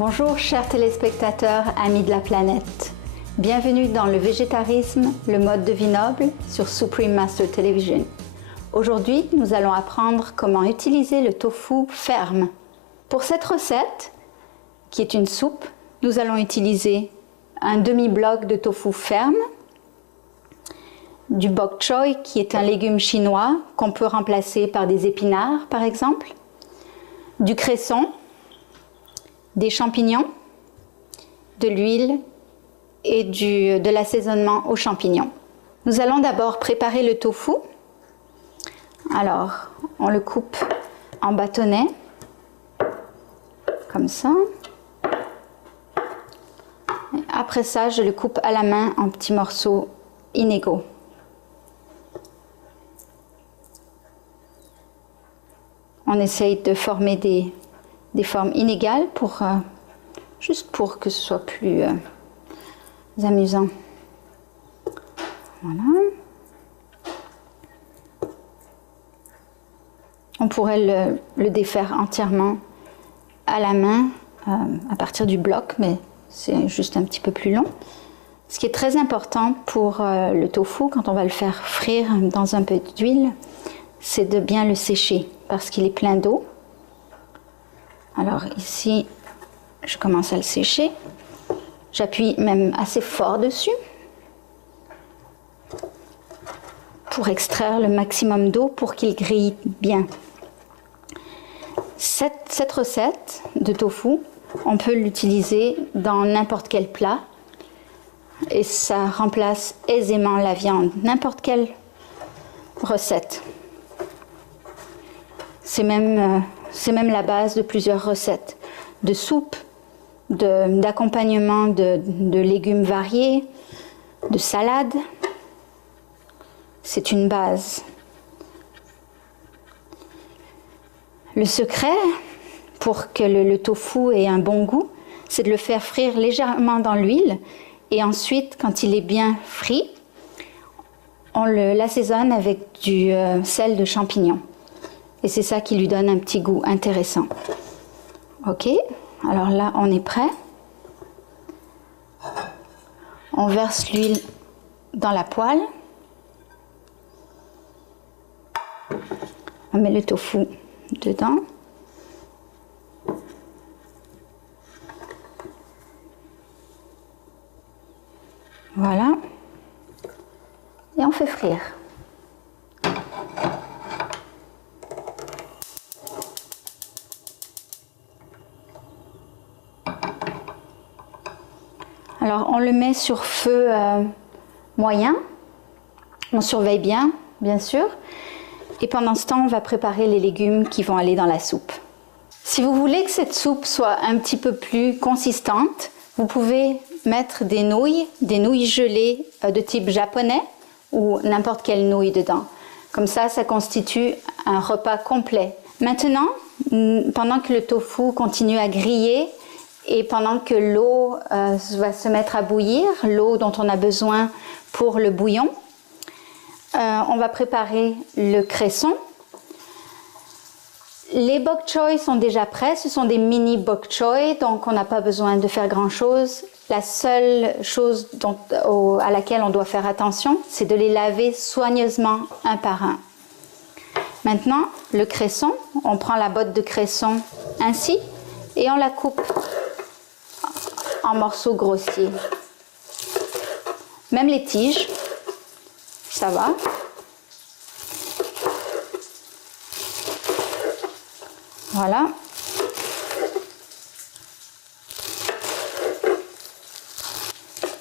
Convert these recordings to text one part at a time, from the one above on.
Bonjour chers téléspectateurs, amis de la planète. Bienvenue dans le végétarisme, le mode de vie noble sur Supreme Master Television. Aujourd'hui, nous allons apprendre comment utiliser le tofu ferme. Pour cette recette, qui est une soupe, nous allons utiliser un demi-bloc de tofu ferme, du bok choy qui est un légume chinois qu'on peut remplacer par des épinards par exemple, du cresson, des champignons, de l'huile et de l'assaisonnement aux champignons. Nous allons d'abord préparer le tofu. Alors, on le coupe en bâtonnets, comme ça. Et après ça, je le coupe à la main en petits morceaux inégaux. On essaye de former des formes inégales juste pour que ce soit plus amusant. Voilà. On pourrait le défaire entièrement à la main à partir du bloc, mais c'est juste un petit peu plus long. Ce qui est très important pour le tofu, quand on va le faire frire dans un peu d'huile, c'est de bien le sécher parce qu'il est plein d'eau. Alors ici, je commence à le sécher. J'appuie même assez fort dessus pour extraire le maximum d'eau pour qu'il grille bien. Cette recette de tofu, on peut l'utiliser dans n'importe quel plat et ça remplace aisément la viande, n'importe quelle recette. C'est même la base de plusieurs recettes, de soupe, d'accompagnement de légumes variés, de salades. C'est une base. Le secret pour que le tofu ait un bon goût, c'est de le faire frire légèrement dans l'huile et ensuite, quand il est bien frit, on l'assaisonne avec du sel de champignon. Et c'est ça qui lui donne un petit goût intéressant. Ok, alors là, on est prêt. On verse l'huile dans la poêle. On met le tofu dedans. Voilà. Et on fait frire. Alors on le met sur feu moyen, on surveille bien sûr, et pendant ce temps on va préparer les légumes qui vont aller dans la soupe. Si vous voulez que cette soupe soit un petit peu plus consistante, vous pouvez mettre des nouilles gelées de type japonais ou n'importe quelle nouille dedans. Comme ça constitue un repas complet. Maintenant, pendant que le tofu continue à griller, et pendant que l'eau va se mettre à bouillir, l'eau dont on a besoin pour le bouillon, on va préparer le cresson. Les bok choy sont déjà prêts, ce sont des mini bok choy, donc on n'a pas besoin de faire grand chose. La seule chose à laquelle on doit faire attention, c'est de les laver soigneusement un par un. Maintenant, le cresson, on prend la botte de cresson ainsi et on la coupe en morceaux grossiers. Même les tiges, ça va. Voilà.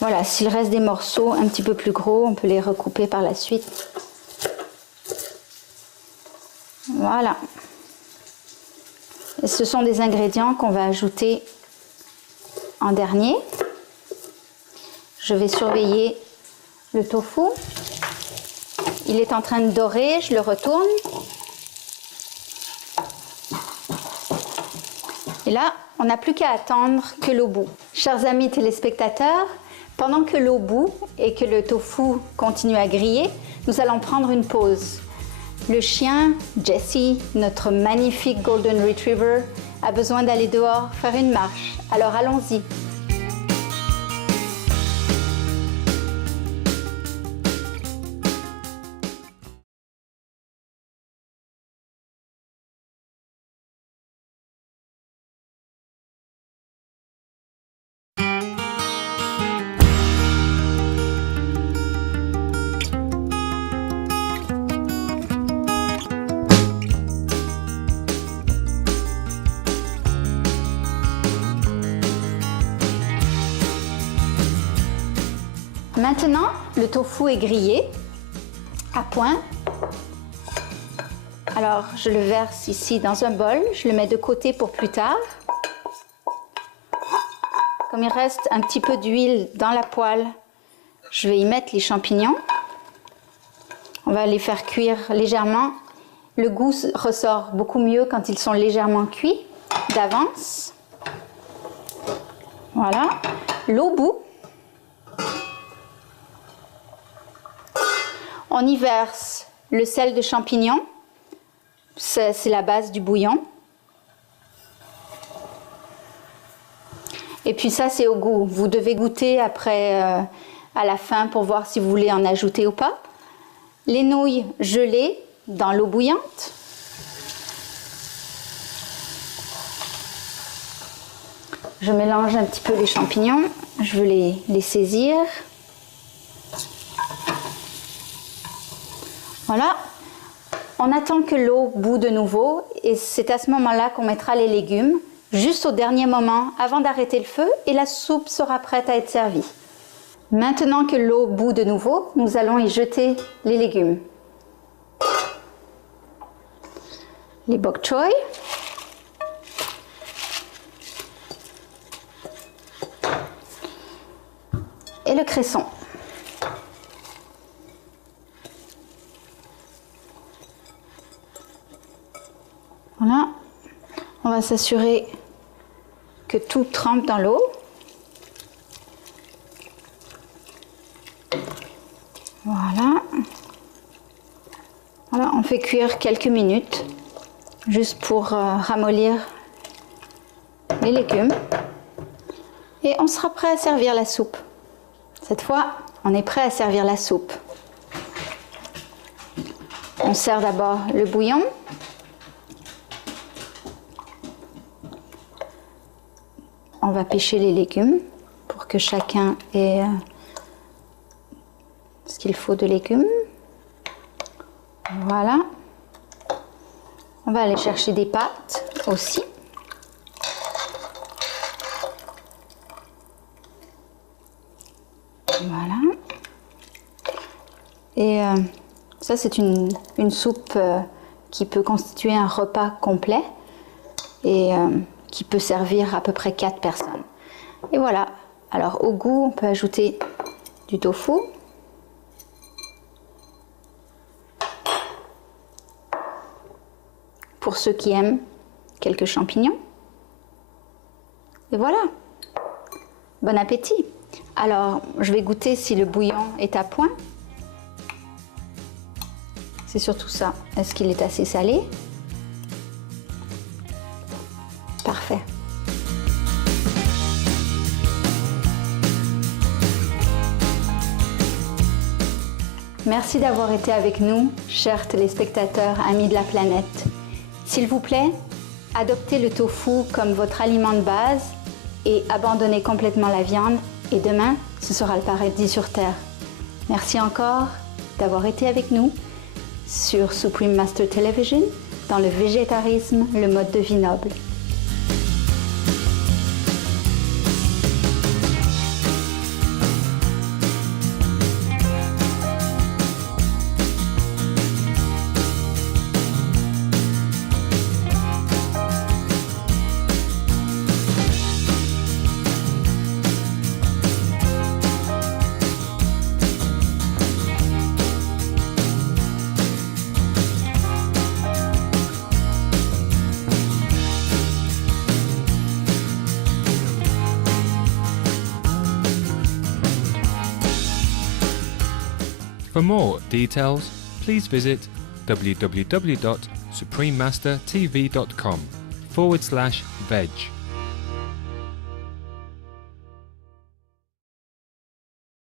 Voilà, s'il reste des morceaux un petit peu plus gros, on peut les recouper par la suite. Voilà. Et ce sont des ingrédients qu'on va ajouter en dernier. Je vais surveiller le tofu. Il est en train de dorer, je le retourne. Et là, on n'a plus qu'à attendre que l'eau bout. Chers amis téléspectateurs, pendant que l'eau bout et que le tofu continue à griller, nous allons prendre une pause. Le chien, Jessie, notre magnifique Golden Retriever, a besoin d'aller dehors faire une marche. Alors allons-y. Maintenant, le tofu est grillé à point. Alors, je le verse ici dans un bol. Je le mets de côté pour plus tard. Comme il reste un petit peu d'huile dans la poêle, je vais y mettre les champignons. On va les faire cuire légèrement. Le goût ressort beaucoup mieux quand ils sont légèrement cuits d'avance. Voilà. L'eau bout. On y verse le sel de champignon, c'est la base du bouillon. Et puis ça, c'est au goût. Vous devez goûter après, à la fin, pour voir si vous voulez en ajouter ou pas. Les nouilles gelées dans l'eau bouillante. Je mélange un petit peu les champignons. Je veux les saisir. Voilà, on attend que l'eau bout de nouveau et c'est à ce moment-là qu'on mettra les légumes, juste au dernier moment avant d'arrêter le feu et la soupe sera prête à être servie. Maintenant que l'eau bout de nouveau, nous allons y jeter les légumes. Les bok choy. Et le cresson. Voilà, on va s'assurer que tout trempe dans l'eau. Voilà. Voilà, on fait cuire quelques minutes, juste pour ramollir les légumes. Et on sera prêt à servir la soupe. Cette fois, on est prêt à servir la soupe. On sert d'abord le bouillon. On va pêcher les légumes pour que chacun ait ce qu'il faut de légumes. Voilà. On va aller chercher des pâtes aussi. Voilà. Et ça, c'est une soupe qui peut constituer un repas complet. Et qui peut servir à peu près 4 personnes. Et voilà. Alors au goût, on peut ajouter du tofu. Pour ceux qui aiment, quelques champignons. Et voilà. Bon appétit. Alors, je vais goûter si le bouillon est à point. C'est surtout ça. Est-ce qu'il est assez salé ? Parfait. Merci d'avoir été avec nous, chers téléspectateurs, amis de la planète. S'il vous plaît, adoptez le tofu comme votre aliment de base et abandonnez complètement la viande. Et demain, ce sera le paradis sur Terre. Merci encore d'avoir été avec nous sur Supreme Master Television dans le végétarisme, le mode de vie noble. For more details, please visit www.suprememastertv.com. /veg.